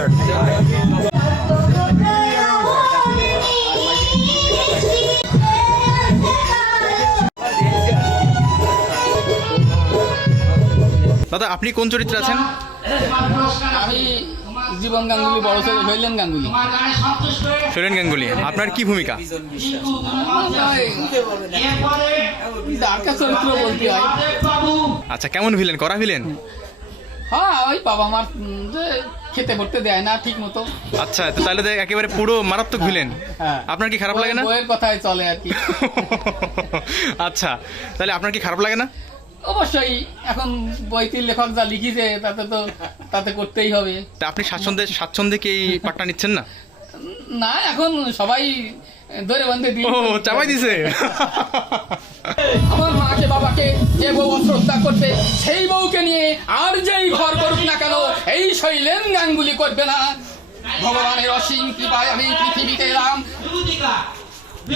দাদা আপনি কোন চরিত্রে আছেন? আমি জীবন গাঙ্গুলি, বড় ছেলে শৈলেন গাঙ্গুলি। শৈলেন গাঙ্গুলি, আপনার কি ভূমিকা? ডাকা চরিত্র বলতে হয়। আচ্ছা, কেমন ভিলেন? করা ভিলেন? হ্যাঁ, ওই বাবা মার যে খেতে পড়তে দেয় না ঠিক মতো। আচ্ছা, তো তাহলে তো একেবারে পুরো মারাত্মক ভিলেন। আপনার কি খারাপ লাগে না? বইয়ের কথাই চলে আর কি। আচ্ছা, তাহলে আপনার কি খারাপ লাগে না? অবশ্যই, এখন বইতে লেখক যা লিখিছে তাতে করতেই হবে। তা আপনি স্বাচ্ছন্দ্যে কি এই পাঠটা নিচ্ছেন না? না, এখন সবাই ধরে বান্ধে দিই। ও, চাপাই দিছে। আমার মাকে বাবাকে যে বউ শ্রদ্ধা করবে সেই বউকে নিয়ে আর যেই ঘর করুক না কেন, এই শৈলেন গাঙ্গুলি করবে না। ভগবানের অসীম কৃপায় আমি পৃথিবীতে এলাম।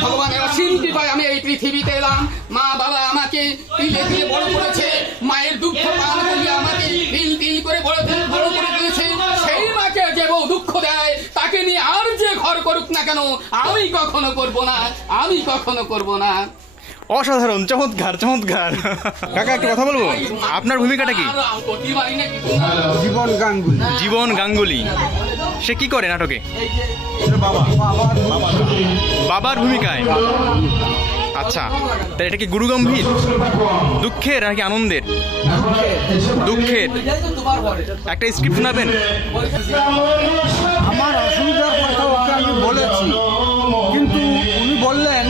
ভগবানের অসীম কৃপায় আমি এই পৃথিবীতে এলাম। মা বাবা আমাকে তিলে তিলে বড় করেছে, মায়ের দুঃখ পান করিয়ে আমাকে তিল তিল করে বড় করে দিয়েছে। সেই মাকে যে বউ দুঃখ দেয় তাকে নিয়ে আর যে ঘর করুক না কেন, আমি কখনো করব না, আমি কখনো করব না। অসাধারণ, চমৎকার চমৎকার। কাকা একটা কথা বলবো, আপনার ভূমিকাটা কি? জীবন গাঙ্গুলি। জীবন গাঙ্গুলি, সে কি করে নাটকে? বাবার ভূমিকায়। আচ্ছা, তাই এটা কি গুরুগম্ভীর, দুঃখের নাকি আনন্দের? দুঃখের। একটা স্ক্রিপ্ট শোনাবেন? আমার অসুবিধার কথা ওকে আমি বলেছি, কিন্তু উনি বললেন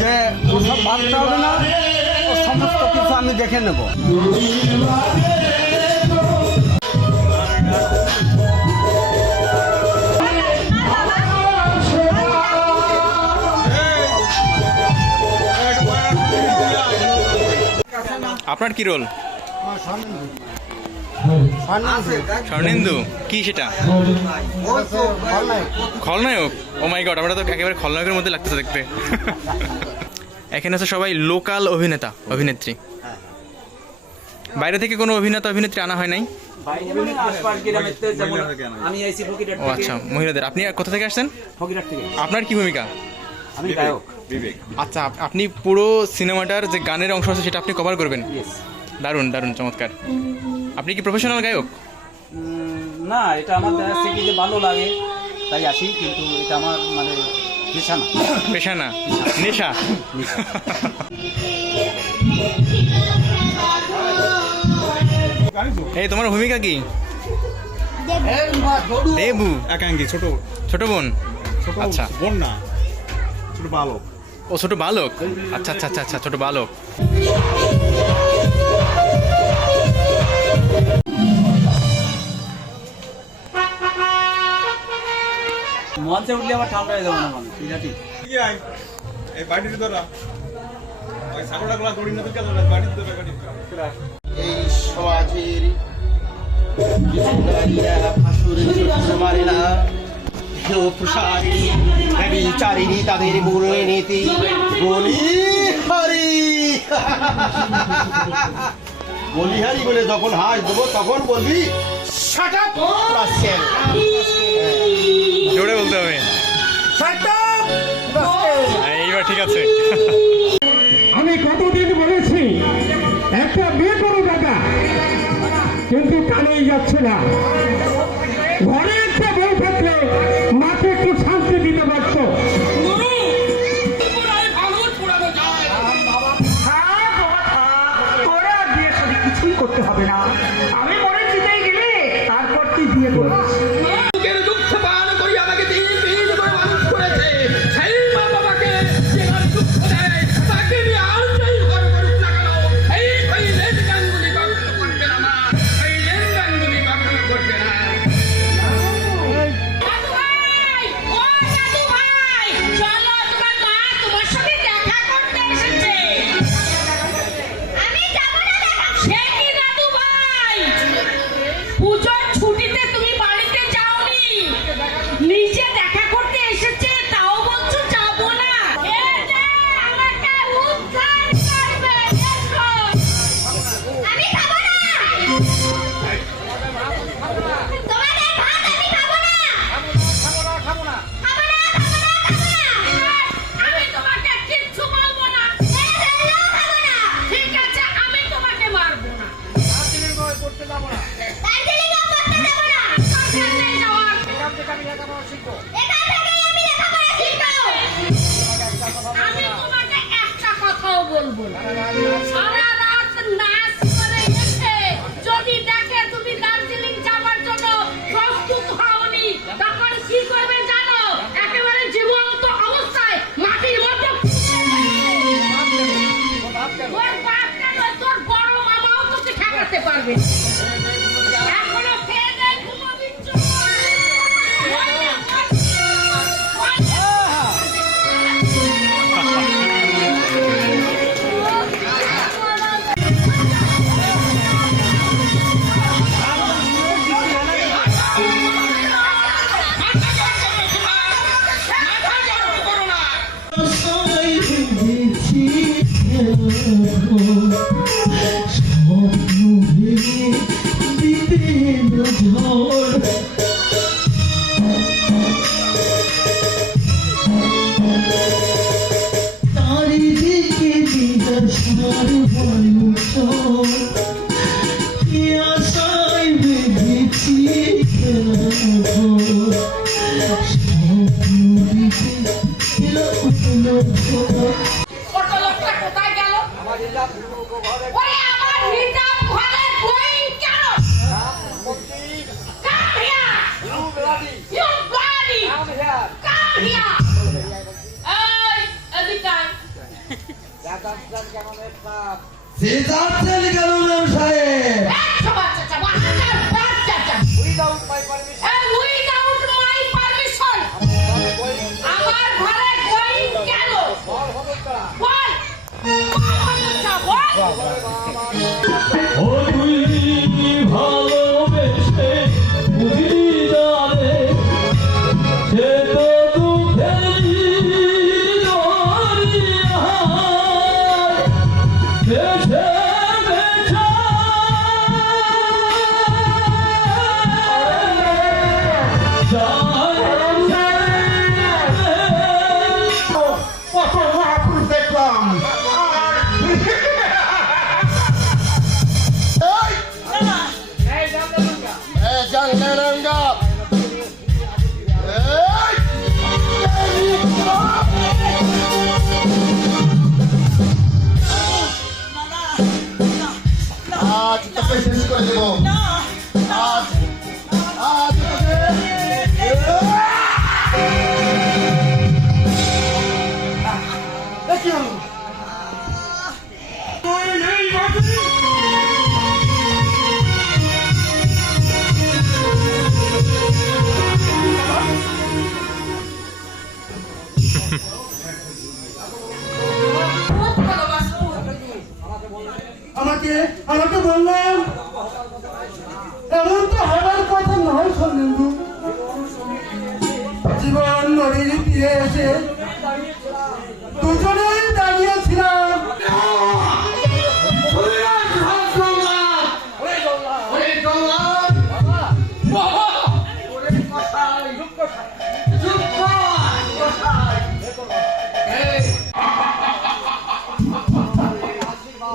যে ওসব ভাবতে হবে না, ও সমস্ত কিছু আমি দেখে নেব। আপনার কি রোল? স্বর্ণেন্দু, কি সেটা? খলনায়ক? ও মাই গড, আমরা তো একেবারে খলনায়কের মধ্যে লাগতেছে দেখতে। এখানে আছে সবাই লোকাল অভিনেতা অভিনেত্রী। বাইরে থেকে কোনো অভিনেতা অভিনেত্রী আনা হয় নাই? ও আচ্ছা, মহিলাদের। আপনি কোথা থেকে আসছেন? আপনার কি ভূমিকা? আচ্ছা, আপনি পুরো সিনেমাটার যে গানের অংশ আছে সেটা আপনি কভার করবেন? দারুণ দারুণ, চমৎকার। আপনি কি প্রফেশনাল গায়ক? না, এটা আমার দেখা থেকে যে ভালো লাগে তাই আসি, কিন্তু এটা আমার মানে পেশা না। পেশা না, নেশা। এই তোমার ভূমিকা কি? দেবু, একাঙ্গী, ছোট ছোট বোন। আচ্ছা, বোন না, ছোট বালক। ও ছোট বালক। আচ্ছা আচ্ছা আচ্ছা আচ্ছা, ছোট বালক। মঞ্চে উঠলে আবার ঠান্ডা হয়ে যাবে না মানুষ, এটা ঠিক। এই সমাজের কিছু নারীরা ভাসুরের চোখে মারে না, কেউ প্রসারী চারিনি তাদের বললে নীতি বলিহারি। বলিহারি বলে যখন হাস দেবো তখন বলবি শাট আপ রাস্কেল। জোরে বলতে হবে। Shut up rascal. এইবার ঠিক আছে। আমি কতদিন বলেছি একটা বিয়ে করো দাদা, কিন্তু কানেই যাচ্ছে না। ঘরে একটা বউ থাকলে মাকে একটু শান্তি দিতে পারতো। তোরা বিয়ে শাদী কিছুই করতে হবে না, আমি মরে জিতেই গেলে তারপর তুই বিয়ে করিস। দুঃখ পান করি আমাকে তিল তিল করে মানুষ করেছে, সেই মা বাবাকে যে দুঃখ দেয় তাকে নিয়ে আর যাই ঘর করুক না কেন, এই শৈলেন গাঙ্গুলি কখনো করবে না। মা, শৈলেন গাঙ্গুলি কখনো করবে না। পুজোর ছুটিতে তুমি বাড়িতে সারা রাত নাচ করে এসে যদি দেখে তুমি দার্জিলিং যাবার জন্য প্রস্তুত হওনি, তখন কি করবে জানো? একেবারে জীবন্ত অবস্থায় মাটির মধ্যে তোর বাপ কেন, তোর বড় মামাও তোকে ঠেকাতে পারবে। এখনো খেয়ে দেয় ঘুমাবি, চুপ করে। ছোট লোকটা কোথায় গেল? ওরে আমার রিজার্ভ ঘরে বই কেন? Come here! You bloody! Come here! এই, এদিকে আয়। একশো বাচ্চা, 1000 বাচ্চা। Without my permission! আমার ঘরে বই কেন? বল! কত মহাপুরুষ দেখলাম আজ তোকে শেষ করে দেবো আজ আজ আমাকে বললাম এমন তো হবার কথা নয় শোনেন্দু। জীবন নদীর তীরে এসে দুজনেই দাঁড়িয়েছিলাম।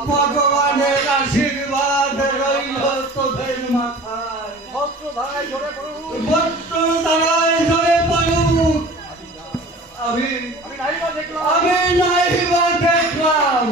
ভগবানের আশীর্বাদ রইল তোদের মাথায়, ভদ্র ধারায় ধরে পড়ুক। আমি নাইবা দেখলাম।